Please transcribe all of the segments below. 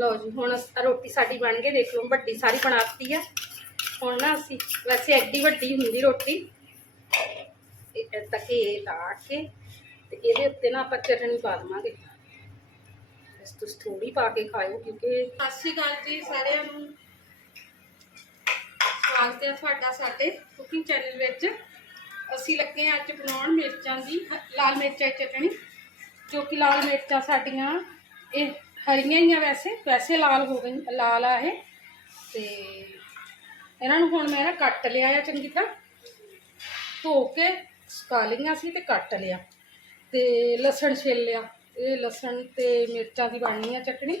ਲਓ ਜੀ, ਹੁਣ ਰੋਟੀ ਸਾਡੀ ਬਣ ਗਈ, ਦੇਖ ਲਓ, ਵੱਡੀ ਸਾਰੀ ਬਣਾਤੀ ਆ। ਹੁਣ ਨਾ ਅਸੀਂ ਵੈਸੇ ਐਡੀ ਵੱਡੀ ਹੁੰਦੀ ਰੋਟੀ। ਇਹ ਤੱਕੇ ਲਾ ਕੇ ਤੇ ਇਹਦੇ ਉੱਤੇ ਨਾ ਆਪਾਂ ਚਟਣੀ ਪਾ ਦਵਾਂਗੇ। ਇਸ ਤੁਸੀਂ ਥੋੜੀ ਪਾ ਕੇ ਖਾਇਓ ਕਿਉਂਕਿ ਸਤਿ ਸ਼੍ਰੀ ਅਕਾਲ ਜੀ ਸਾਰਿਆਂ ਨੂੰ। ਸਵਾਗਤ ਹੈ ਤੁਹਾਡਾ ਸਾਡੇ ਕੁਕਿੰਗ ਚੈਨਲ ਵਿੱਚ। ਅਸੀਂ ਲੱਗੇ ਹਾਂ ਅੱਜ ਬਣਾਉਣ ਮਿਰਚਾਂ ਦੀ, ਲਾਲ ਮਿਰਚਾਂ ਚਟਣੀ ਜੋ ਕਿ ਲਾਲ ਮਿਰਚਾਂ ਸਾਡੀਆਂ, ਇਹ ਹਰੀਆਂ ਹੀ ਆ ਵੈਸੇ ਵੈਸੇ ਲਾਲ ਹੋ ਗਈ, ਲਾਲ ਆ ਇਹ। ਤੇ ਇਹਨਾਂ ਨੂੰ ਹੁਣ ਮੈਂ ਨਾ ਕੱਟ ਲਿਆ ਆ ਚੰਗੀ ਤਰ੍ਹਾਂ। ਧੋ ਕੇ ਸੁਕਾ ਲਈਆਂ ਸੀ ਤੇ ਕੱਟ ਲਿਆ। ਤੇ ਲਸਣ ਛਿੱਲ ਲਿਆ। ਇਹ ਲਸਣ ਤੇ ਮਿਰਚਾਂ ਦੀ ਬਣਨੀ ਆ ਚਟਣੀ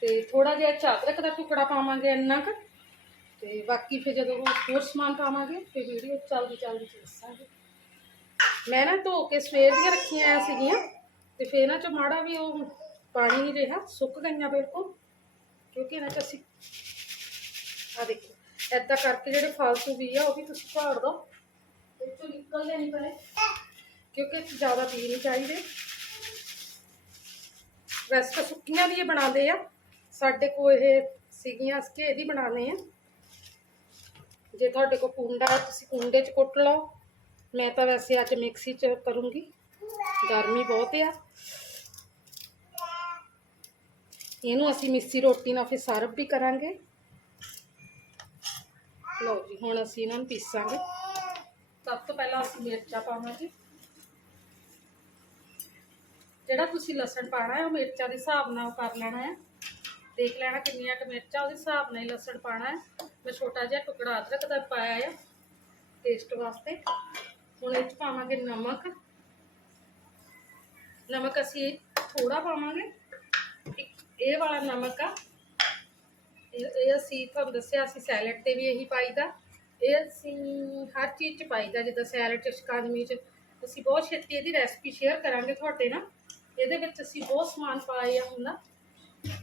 ਤੇ ਥੋੜਾ ਜਿਹਾ ਚਾਦਰਕ ਦਾ ਟੁਕੜਾ ਪਾਵਾਂਗੇ ਇੰਨਾ ਕੁ। ਤੇ ਬਾਕੀ ਫਿਰ ਜਦੋਂ ਹੋਰ ਸਮਾਨ ਪਾਵਾਂਗੇ, ਤੇ ਵੀਡੀਓ ਚੱਲਦੀ ਚੱਲਦੀ ਦੱਸਾਂਗੇ। ਮੈਂ ਨਾ ਧੋ ਕੇ ਸਵੇਰ ਦੀਆਂ ਰੱਖੀਆਂ ਸੀਗੀਆਂ। ਤੇ ਫਿਰ ਇਹਨਾਂ ਚ ਮਾੜਾ ਵੀ ਉਹ ਪਾਣੀ ਨਹੀਂ ਰਿਹਾ, ਸੁੱਕ ਗਈਆਂ ਬਿਲਕੁਲ, ਕਿਉਂਕਿ ਇਹਨਾਂ ਚ ਅਸੀਂ ਆ ਦੇਖੋ, ਏਦਾਂ ਕਰਕੇ ਜਿਹੜੇ ਫਾਲਤੂ ਵੀ ਆ, ਉਹ ਵੀ ਤੁਸੀਂ ਝਾੜ ਦੋ, ਵਿੱਚੋਂ ਨਿਕਲਦੇ ਨਹੀਂ ਪਏ, ਕਿਉਂਕਿ ਇਹ 'ਚ ਜ਼ਿਆਦਾ ਪੀ ਨਹੀਂ ਚਾਹੀਦੇ। ਵੈਸੇ ਤਾਂ ਸੁੱਕੀਆਂ ਵੀ ਇਹ ਬਣਾਉਂਦੇ ਆ, ਸਾਡੇ ਕੋਲ ਇਹ ਸੀਗੀਆਂ, ਅਸੀਂ ਇਹਦੀ ਬਣਾਉਂਦੇ ਆ। ਜੇ ਤੁਹਾਡੇ ਕੋਲ ਕੁੰਡਾ ਹੈ, ਤੁਸੀਂ ਕੁੰਡੇ 'ਚ ਕੁੱਟ ਲਓ। ਮੈਂ ਤਾਂ ਵੈਸੇ ਅੱਜ ਮਿਕਸੀ 'ਚ ਕਰੂੰਗੀ, ਗਰਮੀ ਬਹੁਤ ਆ। ਇਹਨੂੰ ਅਸੀਂ ਮਿੱਸੀ ਰੋਟੀ ਨਾਲ ਫਿਰ ਸਰਵ ਵੀ ਕਰਾਂਗੇ। ਲਓ ਜੀ, ਹੁਣ ਅਸੀਂ ਇਹਨਾਂ ਨੂੰ ਪੀਸਾਂਗੇ। ਸਭ ਤੋਂ ਪਹਿਲਾਂ ਅਸੀਂ ਮਿਰਚਾਂ ਪਾਵਾਂਗੇ। ਜਿਹੜਾ ਤੁਸੀਂ ਲਸਣ ਪਾਣਾ ਹੈ, ਉਹ ਮਿਰਚਾਂ ਦੇ ਹਿਸਾਬ ਨਾਲ ਕਰ ਲੈਣਾ ਹੈ। ਦੇਖ ਲੈਣਾ ਕਿੰਨੀਆਂ ਕੁ ਮਿਰਚਾਂ, ਉਹਦੇ ਹਿਸਾਬ ਨਾਲ ਹੀ ਲਸਣ ਪਾਣਾ ਹੈ। ਮੈਂ ਛੋਟਾ ਜਿਹਾ ਟੁਕੜਾ ਅਦਰਕ ਦਾ ਪਾਇਆ ਆ ਟੇਸਟ ਵਾਸਤੇ। ਹੁਣ ਇਹ 'ਚ ਪਾਵਾਂਗੇ ਨਮਕ। ਨਮਕ ਅਸੀਂ ਥੋੜਾ ਪਾਵਾਂਗੇ। ਇੱਕ ਇਹ ਵਾਲਾ ਨਮਕ ਆ। ਇਹ ਇਹ ਅਸੀਂ ਤੁਹਾਨੂੰ ਦੱਸਿਆ, ਅਸੀਂ ਸੈਲਡ ਤੇ ਵੀ ਇਹੀ ਪਾਈਦਾ। ਇਹ ਅਸੀਂ ਹਰ ਚੀਜ਼ 'ਚ ਪਾਈਦਾ, ਜਿੱਦਾਂ ਸੈਲਡ 'ਚ ਸ਼ਿਕੰਜਵੀ 'ਚ। ਅਸੀਂ ਬਹੁਤ ਛੇਤੀ ਇਹਦੀ ਰੈਸਪੀ ਸ਼ੇਅਰ ਕਰਾਂਗੇ ਤੁਹਾਡੇ ਨਾਲ। ਇਹਦੇ ਵਿੱਚ ਅਸੀਂ ਬਹੁਤ ਸਮਾਨ ਪਾਇਆ ਹੁੰਦਾ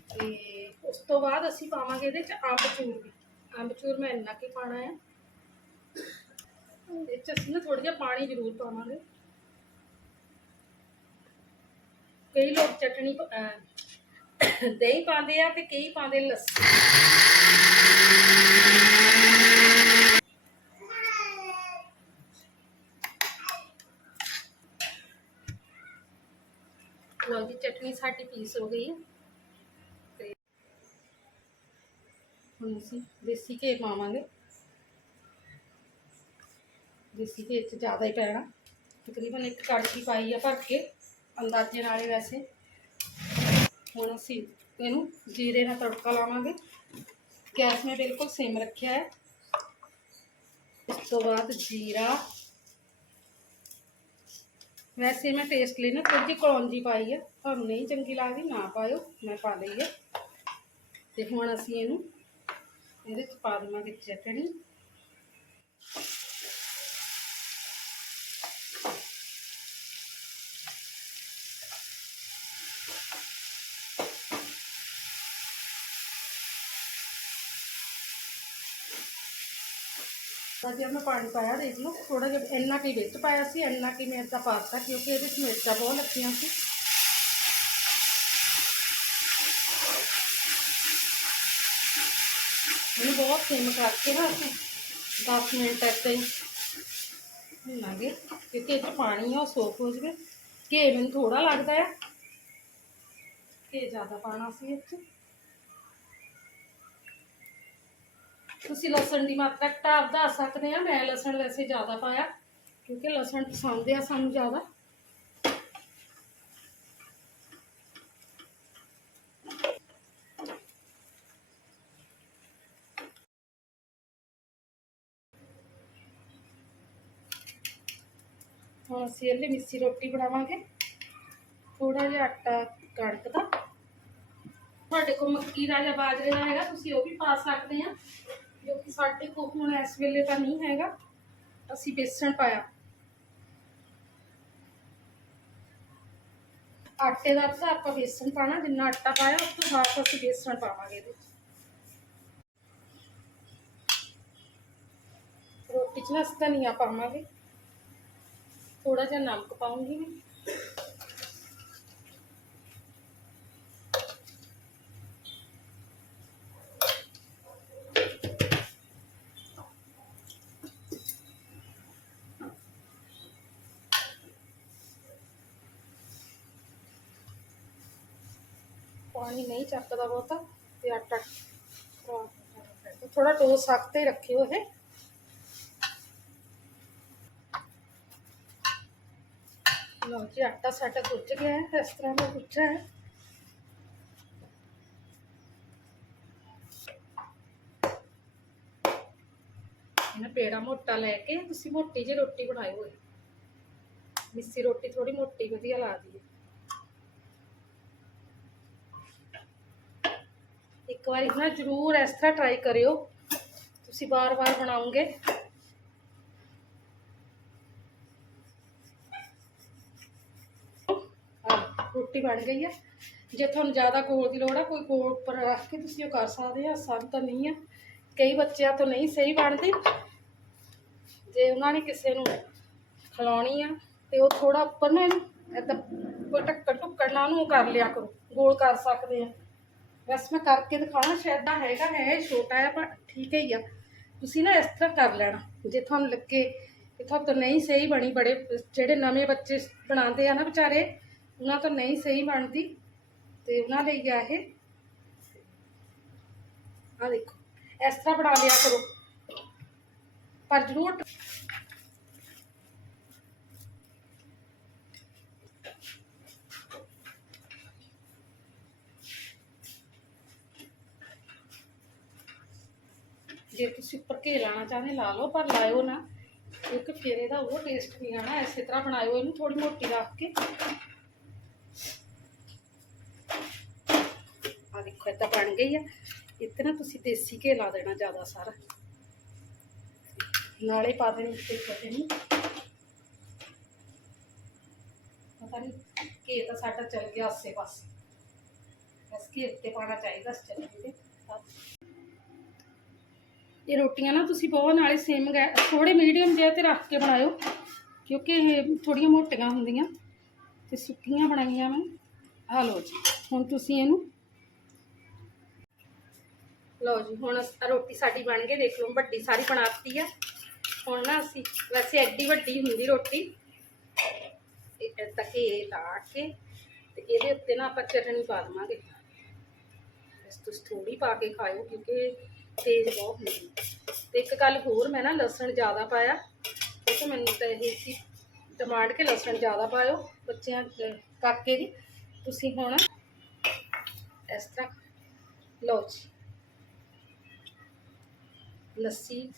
ਤੇ ਉਸ ਤੋਂ ਬਾਅਦ ਅਸੀਂ ਪਾਵਾਂਗੇ ਇਹਦੇ 'ਚ ਅੰਬਚੂਰ ਵੀ। ਅੰਬਚੂਰ ਮੈਂ ਇੰਨਾ ਕੀ ਪਾਣਾ ਹੈ ਇਹ 'ਚ ਅਸੀਂ ਨਾ ਥੋੜਾ ਜਿਹਾ ਪਾਣੀ ਜ਼ਰੂਰ ਪਾਵਾਂਗੇ। ਕਈ ਲੋਕ ਚਟਣੀ ਦਹੀਂ ਪਾਉਂਦੇ ਆ ਤੇ ਕਈ ਪਾਉਂਦੇ ਲੱਸੀ। ਲਓ ਜੀ, ਚਟਨੀ ਸਾਡੀ ਪੀਸ ਹੋ ਗਈ ਹੈ ਤੇ ਹੁਣ ਅਸੀਂ ਦੇਸੀ ਘੇ ਪਾਵਾਂਗੇ। ਦੇਸੀ ਘੇ ਚ ਜ਼ਿਆਦਾ ਹੀ ਪੈਣਾ। ਤਕਰੀਬਨ ਇੱਕ ਕੜਛੀ ਪਾਈ ਆ ਭਰ ਕੇ, ਅੰਦਾਜ਼ੇ ਨਾਲ ਹੀ ਵੈਸੇ। ਹੁਣ ਅਸੀਂ ਇਹਨੂੰ ਜੀਰੇ ਨਾਲ ਤੜਕਾ ਲਾਵਾਂਗੇ। ਗੈਸ ਮੈਂ ਬਿਲਕੁਲ ਸਿਮ ਰੱਖਿਆ ਹੈ। ਇਸ ਤੋਂ ਬਾਅਦ ਜੀਰਾ। ਵੈਸੇ ਮੈਂ ਟੇਸਟ ਲਈ ਨਾ ਥੋੜੀ ਜਿਹੀ ਕਲੌਂਜੀ ਪਾਈ ਹੈ ਤੁਹਾਨੂੰ ਨਹੀਂ ਚੰਗੀ ਲੱਗਦੀ, ਨਾ ਪਾਇਓ, ਮੈਂ ਪਾ ਲਈ ਹੈ ਤੇ ਹੁਣ ਅਸੀਂ ਇਹਨੂੰ ਇਹਦੇ ਚ ਪਾ ਦੇਵਾਂਗੇ ਚਟਣੀ ਅਸੀਂ ਮੈਂ ਪਾਣੀ ਪਾਇਆ, ਦੇਖ ਲਓ ਥੋੜਾ ਜਿਹਾ ਇੰਨਾ ਕੀ ਵਿੱਚ ਪਾਇਆ ਸੀ, ਇੰਨਾ ਕੀ ਮੈਂ ਇੱਦਾਂ ਪਾਤਾ ਕਿਉਂਕਿ ਇਹਦੇ ਵਿੱਚ ਮਿਰਚਾਂ ਬਹੁਤ ਲੱਗੀਆਂ ਸੀ। ਇਹਨੂੰ ਬਹੁਤ ਸਿਮ ਕਰਕੇ ਨਾ ਅਸੀਂ 10 ਮਿੰਟ ਇੱਦਾਂ ਹੀ ਭੁੰਨਾਂਗੇ, ਕਿਉਂਕਿ ਇਹ 'ਚ ਪਾਣੀ ਆ, ਉਹ ਸੋਕ ਹੋ ਜਵੇ। ਘੇ ਮੈਨੂੰ ਥੋੜਾ ਲੱਗਦਾ ਆ। ਘੇ ਜ਼ਿਆਦਾ ਪਾਣਾ ਸੀ ਇਹ 'ਚ ਤੁਸੀਂ ਲਸਣ ਦੀ ਮਾਤਰਾ ਘਟਾ ਵਧਾ ਸਕਦੇ ਆ। ਮੈਂ ਲਸਣ ਵੈਸੇ ਜ਼ਿਆਦਾ ਪਾਇਆ, ਕਿਉਂਕਿ ਲਸਣ ਪਸੰਦ ਆ ਸਾਨੂੰ ਜ਼ਿਆਦਾ। ਹੁਣ ਅਸੀਂ ਇਹਦੇ ਮਿੱਸੀ ਰੋਟੀ ਬਣਾਵਾਂਗੇ। ਥੋੜਾ ਜਿਹਾ ਆਟਾ ਕਣਕ ਦਾ। ਤੁਹਾਡੇ ਕੋਲ ਮੱਕੀ ਦਾ ਜਾਂ ਬਾਜਰੇ ਦਾ ਹੈਗਾ, ਤੁਸੀਂ ਉਹ ਵੀ ਪਾ ਸਕਦੇ ਆ। ਜੋ ਕਿ ਸਾਡੇ ਕੋਲ ਹੁਣ ਇਸ ਵੇਲੇ ਤਾਂ ਨਹੀਂ ਹੈਗਾ, ਅਸੀਂ ਬੇਸਣ ਪਾਇਆ। ਆਟੇ ਦਾ ਤਾਂ ਆਪਾਂ ਬੇਸਣ ਪਾਣਾ, ਜਿੰਨਾ ਆਟਾ ਪਾਇਆ, ਉਸ ਤੋਂ ਬਾਅਦ ਅਸੀਂ ਬੇਸਣ ਪਾਵਾਂਗੇ ਇਹਦੇ ਰੋਟੀ 'ਚ ਨਾ ਅਸੀਂ ਧਨੀਆ ਪਾਵਾਂਗੇ। ਥੋੜਾ ਜਿਹਾ ਨਮਕ ਪਾਉਂਗੀ ਮੈਂ। ਪਾਣੀ ਨਹੀਂ ਚੱਕਦਾ ਬਹੁਤਾ ਤੇ ਆਟਾ ਥੋੜਾ ਟੋ ਸਖਤ ਹੀ ਰੱਖਿਓ ਇਹ ਲਓ ਜੀ ਆਟਾ ਸਾਡਾ ਗੁੱਝ ਗਿਆ ਹੈ ਇਸ ਤਰ੍ਹਾਂ ਦਾ ਗੁੱਝਾ ਹੈ ਇਹਨਾਂ ਪੇੜਾ ਮੋਟਾ ਲੈ ਕੇ ਤੁਸੀਂ ਮੋਟੀ ਜਿਹੀ ਰੋਟੀ ਬਣਾਇਓ ਹੋਏ ਮਿੱਸੀ ਰੋਟੀ ਥੋੜੀ ਮੋਟੀ ਵਧੀਆ ਲੱਗਦੀ ਹੈ ਇੱਕ ਵਾਰੀ ਨਾ ਜ਼ਰੂਰ ਇਸ ਤਰ੍ਹਾਂ ਟਰਾਈ ਕਰਿਓ। ਤੁਸੀਂ ਬਾਰ-ਬਾਰ ਬਣਾਉਂਗੇ ਆਹ, ਰੋਟੀ ਬਣ ਗਈ ਹੈ ਜੇ ਤੁਹਾਨੂੰ ਜ਼ਿਆਦਾ ਗੋਲ ਦੀ ਲੋੜ ਹੈ ਕੋਈ ਗੋਲ ਉੱਪਰ ਰੱਖ ਕੇ ਤੁਸੀਂ ਉਹ ਕਰ ਸਕਦੇ ਆ ਆਸਾਨ ਤਾਂ ਨਹੀਂ ਆ। ਕਈ ਬੱਚਿਆਂ ਤੋਂ ਨਹੀਂ ਸਹੀ ਬਣਦੀ। ਜੇ ਉਹਨਾਂ ਨੇ ਕਿਸੇ ਨੂੰ ਖਿਲਾਉਣੀ ਆ ਤੇ ਉਹ ਥੋੜਾ ਉੱਪਰ ਨਾ ਇਹਨੂੰ ਏਦਾਂ ਕੋਈ ਟੱਕਰ ਟੁੱਕਰ ਨਾਲ ਉਹਨੂੰ ਕਰ ਲਿਆ ਕਰੋ। ਗੋਲ ਕਰ ਸਕਦੇ ਆ। ਬਸ ਮੈਂ ਕਰਕੇ ਦਿਖਾਣਾ ਸ਼ਾਇਦ ਦਾ ਹੈਗਾ ਹੈ ਛੋਟਾ ਹੈ ਪਰ ਠੀਕ ਹੀ ਆ ਤੁਸੀਂ ਨਾ ਇਸ ਤਰ੍ਹਾਂ ਕਰ ਲੈਣਾ ਜੇ ਤੁਹਾਨੂੰ ਲੱਗੇ ਕਿ ਤੁਹਾਡੇ ਤੋਂ ਨਹੀਂ ਸਹੀ ਬਣੀ ਬੜੇ ਜਿਹੜੇ ਨਵੇਂ ਬੱਚੇ ਬਣਾਉਂਦੇ ਆ ਨਾ ਵਿਚਾਰੇ ਉਹਨਾਂ ਤੋਂ ਨਹੀਂ ਸਹੀ ਬਣਦੀ ਤੇ ਉਹਨਾਂ ਲਈ ਆ ਇਹ ਆ ਦੇਖੋ ਇਸ ਤਰ੍ਹਾਂ ਬਣਾ ਲਿਆ ਕਰੋ ਪਰ ਜ਼ਰੂਰ ਤੁਸੀਂ ਉੱਪਰ ਘੇ ਲਾਣਾ ਚਾਹੁੰਦੇ, ਲਾ ਲਓ, ਪਰ ਲਾਇਓ ਨਾ। ਕਿਉਂਕਿ ਫਿਰ ਇਹਦਾ ਉਹ ਟੇਸਟ ਨਹੀਂ ਆਣਾ ਇਸੇ ਤਰ੍ਹਾਂ ਬਣਾਇਓ ਇਹਨੂੰ ਥੋੜੀ ਮੋਟੀ ਰੱਖ ਕੇ। ਆ ਦੇਖੋ ਏਦਾਂ ਬਣ ਗਈ ਆ। ਇੱਥੇ ਨਾ ਤੁਸੀਂ ਦੇਸੀ ਘੇ ਲਾ ਦੇਣਾ ਜ਼ਿਆਦਾ ਸਾਰਾ। ਨਾਲੇ ਪਾ ਦੇਣੀ ਉੱਤੇ ਚਟਨੀ ਪਤਾ ਨਹੀਂ ਘੇ ਤਾਂ ਸਾਡਾ ਚੱਲ ਗਿਆ ਆਸੇ ਪਾਸੇ ਬਸ ਘੇ ਉੱਤੇ ਪਾਣਾ ਚਾਹੀਦਾ ਇਸ ਚਟਨੀ ਦੇ ਇਹ ਰੋਟੀਆਂ ਨਾ ਤੁਸੀਂ ਬਹੁਤ ਨਾਲੇ ਸੇਮ ਗੈ ਥੋੜੇ ਮੀਡੀਅਮ ਜਿਹੇ ਤੇ ਰੱਖ ਕੇ ਬਣਾਇਓ, ਕਿਉਂਕਿ ਇਹ ਥੋੜੀਆਂ ਮੋਟੀਆਂ ਹੁੰਦੀਆਂ ਤੇ ਸੁੱਕੀਆਂ ਬਣਾਈਆਂ ਮੈਂ। ਆ ਲਓ ਜੀ, ਹੁਣ ਤੁਸੀਂ ਇਹਨੂੰ ਲਓ ਜੀ, ਹੁਣ ਅਸ- ਰੋਟੀ ਸਾਡੀ ਬਣ ਗਈ, ਦੇਖ ਲਓ, ਵੱਡੀ ਸਾਰੀ ਬਣਾਤੀ ਆ। ਹੁਣ ਨਾ ਅਸੀਂ, ਵੈਸੇ ਐਡੀ ਵੱਡੀ ਹੁੰਦੀ ਰੋਟੀ। ਇਹ ਤੱਕੇ ਲਾ ਕੇ ਤੇ ਇਹਦੇ ਉੱਤੇ ਨਾ ਆਪਾਂ ਚਟਣੀ ਪਾ ਦੇਵਾਂਗੇ। ਬਸ ਤੁਸੀਂ ਥੋੜੀ ਪਾ ਕੇ ਖਾਓ ਕਿਉਂਕਿ ਤੇਜ਼ ਬਹੁਤ ਹੁੰਦੀ ਹੈ। ਤੇ ਇੱਕ ਗੱਲ ਹੋਰ ਮੈਂ ਨਾ ਲਸਣ ਜ਼ਿਆਦਾ ਪਾਇਆ। ਕਿਉਂਕਿ ਮੈਨੂੰ ਤਾਂ ਇਹ ਸੀ, ਡਿਮਾਂਡ ਕਿ ਲਸਣ ਜ਼ਿਆਦਾ ਪਾਇਓ ਬੱਚਿਆਂ, ਅਹ, ਕਾਕੇ ਦੀ। ਤੁਸੀਂ ਹੁਣ ਇਸ ਤਰ੍ਹਾਂ, ਲਓ ਜੀ। ਲੱਸੀ